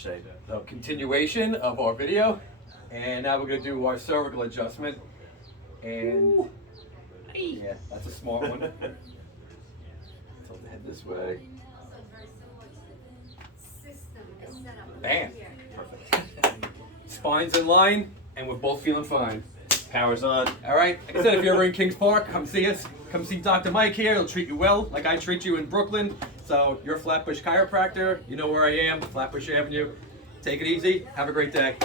Say that. The continuation of our video, and now we're gonna do our cervical adjustment. And yeah, that's a smart one. Tilt the head this way. Bam. Perfect. Spine's in line, and we're both feeling fine. Power's on. All right. Like I said, if you're ever in Kings Park, come see us. Come see Dr. Mike here. He'll treat you well, like I treat you in Brooklyn. So you're a Flatbush chiropractor. You know where I am, Flatbush Avenue. Take it easy. Have a great day.